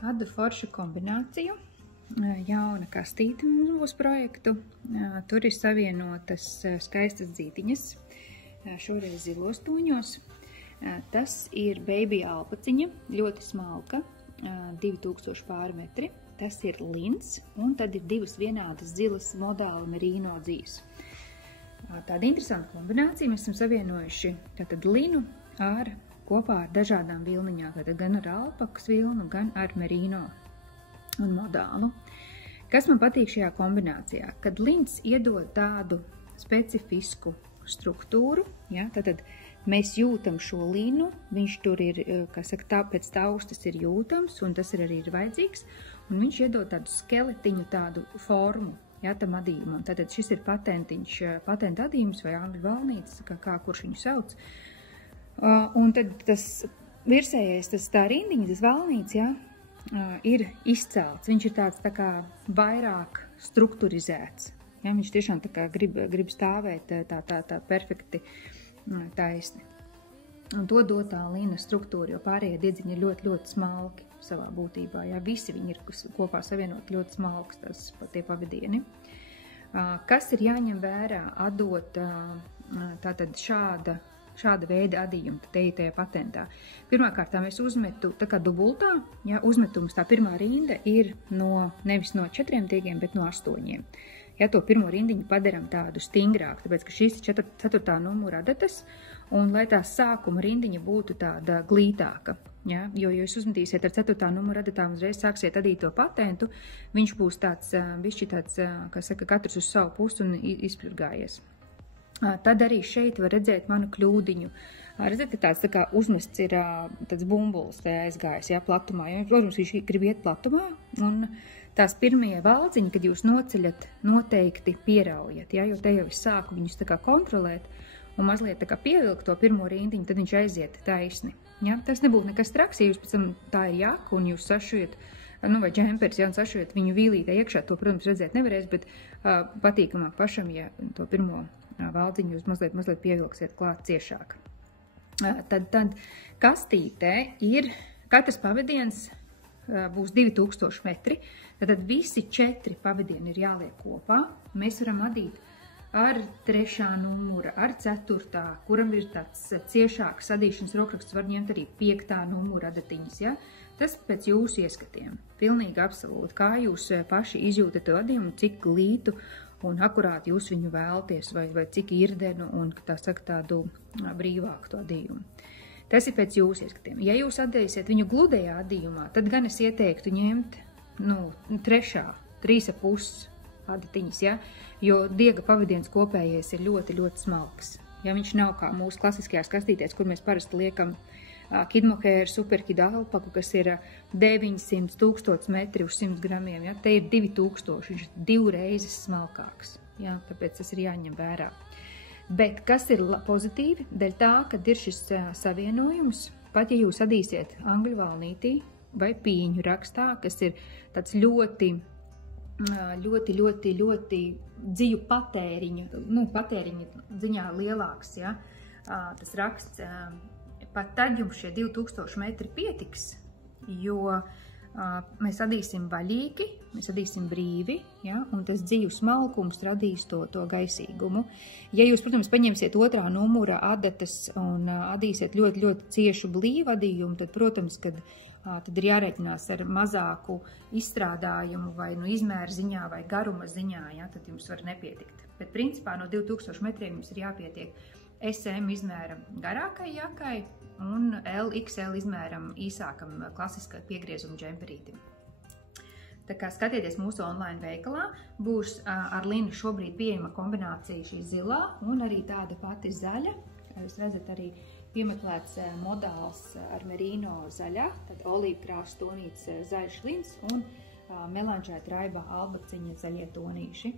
Tādu foršu kombināciju, jauna kastīte mums būs projektu. Tur ir savienotas skaistas dzītiņas, šoreiz zilos toņos. Tas ir baby alpaciņa, ļoti smalka, 2000 pārmetri. Tas ir lins, un tad ir divas vienādas zilas modāla merino dzīs. Tāda interesanta kombinācija. Mēs esam savienojuši tātad linu kopā ar dažādām vilniņām, tātad gan ar alpakas vilnu, gan ar merino un modālu. Kas man patīk šajā kombinācijā? Kad lins iedod tādu specifisku struktūru, ja, tātad mēs jūtam šo linu, viņš tur ir, kā saka, pēc taustas ir jūtams, un tas arī ir vajadzīgs, un viņš iedod tādu skeletiņu, tādu formu, ja, tam adījumam. Tātad šis ir patenta adījums vai angļu valnītes, kā kurš viņu sauc. Un tad tas virsējais, tā rindiņa, tas valnīts, ja, ir izcelts. Viņš ir tāds tā kā vairāk strukturizēts. Ja, viņš tiešām tā kā grib stāvēt tā perfekti taisni. Un to dod tā lina struktūra, jo pārējie diedziņi ir ļoti, ļoti smalki savā būtībā. Ja, visi viņi ir kopā savienot ļoti smalks, tie pavadieni. Kas ir jāņem vērā, atdot tātad šāda veida adījumu tajā patentā? Pirmkārt, es uzmetu tā kā dubultā, ja, uzmetums tā pirmā rinda ir nevis no 4 tiegiem, bet no 8. Ja, to pirmo rindiņu padaram tādu stingrāku, tāpēc, ka šīs ir 4. numura adatas, un lai tā sākuma rindiņa būtu tāda glītāka. Ja, jo jūs uzmetīsiet ar 4. numura adatām, uzreiz sāksiet adīt to patentu, viņš būs bišķi tāds, kā saka, katrs uz savu pusi un izpļurgājies. Tad arī šeit var redzēt manu kļūdiņu. Redzēt, ka tāds tā kā uzmests ir tāds bumbulis aizgājis, ja, platumā. Ja, protams, viņš grib iet platumā, un tās pirmie valdziņi, kad jūs noceļat, noteikti pieraujat, ja, jo te jau es sāku viņus tā kā kontrolēt un mazliet tā kā pievilkt to pirmo rindiņu, tad viņš aiziet taisni. Ja. Tas nebūtu nekas traks, ja jūs pēc tam tā ir jaka un jūs sašujat, vai džempers, ja, un sašujat viņu vīlītē iekšā, to, protams, redzēt nevarēs, bet patīkamāk pašam, ja to pirmo valdziņu jūs mazliet pievilksiet klāt ciešāk. Tad kastītē ir, katrs pavadiens būs 2000 metri, tad visi 4 pavadieni ir jāliek kopā. Mēs varam adīt ar 3. numura, ar 4. kuram ir tāds ciešāks adīšanas rokraksts, var ņemt arī 5. numura adatiņas, ja? Tas pēc jūsu ieskatiem, pilnīgi absolūti, kā jūs paši izjūtat to adījumu, cik glītu un akurāti jūs viņu vēlties, vai cik irdenu un, tā saka, tādu brīvāku to adījumu. Tas ir pēc jūsu ieskatiem. Ja jūs adīsiet viņu gludējā adījumā, tad gan es ieteiktu ņemt 3,5 adatiņas, ja? Jo diega pavadiens kopējais ir ļoti, ļoti smalks. Ja viņš nav kā mūsu klasiskajās kastītēs, kur mēs parasti liekam kidmohēru, superkidu alpaku, kas ir 900 1000 metri uz 100 gramiem, ja? Te ir 2000, viņš ir 2 reizes smalkāks, ja? Tāpēc tas ir jāņem vērā. Bet kas ir pozitīvi, dēļ tā, kad ir šis savienojums, pat ja jūs adīsiet angļu valnītī vai pīņu rakstā, kas ir tāds ļoti dziļu patēriņa ziņā lielāks, ja? Tas raksts, pat tad jums šie 2000 metri pietiks, jo mēs adīsim vaļīgi, mēs adīsim brīvi, ja? Un tas dzīvu smalkums radīs to gaisīgumu. Ja jūs, protams, paņemsiet 2. numura adatas un adīsiet ļoti, ļoti ciešu blīvu adījumu, tad, protams, tad ir jārēķinās ar mazāku izstrādājumu vai izmēra ziņā vai garuma ziņā, ja? Tad jums var nepietikt. Bet principā no 2000 metriem jums ir jāpietiek SM izmēram garākai jakai un LXL izmēram īsākam klasiskai piegriezuma džemperītim. Tā kā skatieties mūsu online veikalā, būs ar linu šobrīd pieejama kombinācija šī zilā un arī tāda pati zaļa. Jūs redzat arī piemeklēts modāls ar merino zaļā, tad olīvkrāsas tonīts zaļš lins un melanžēta raibā albaciņa zaļie tonīši.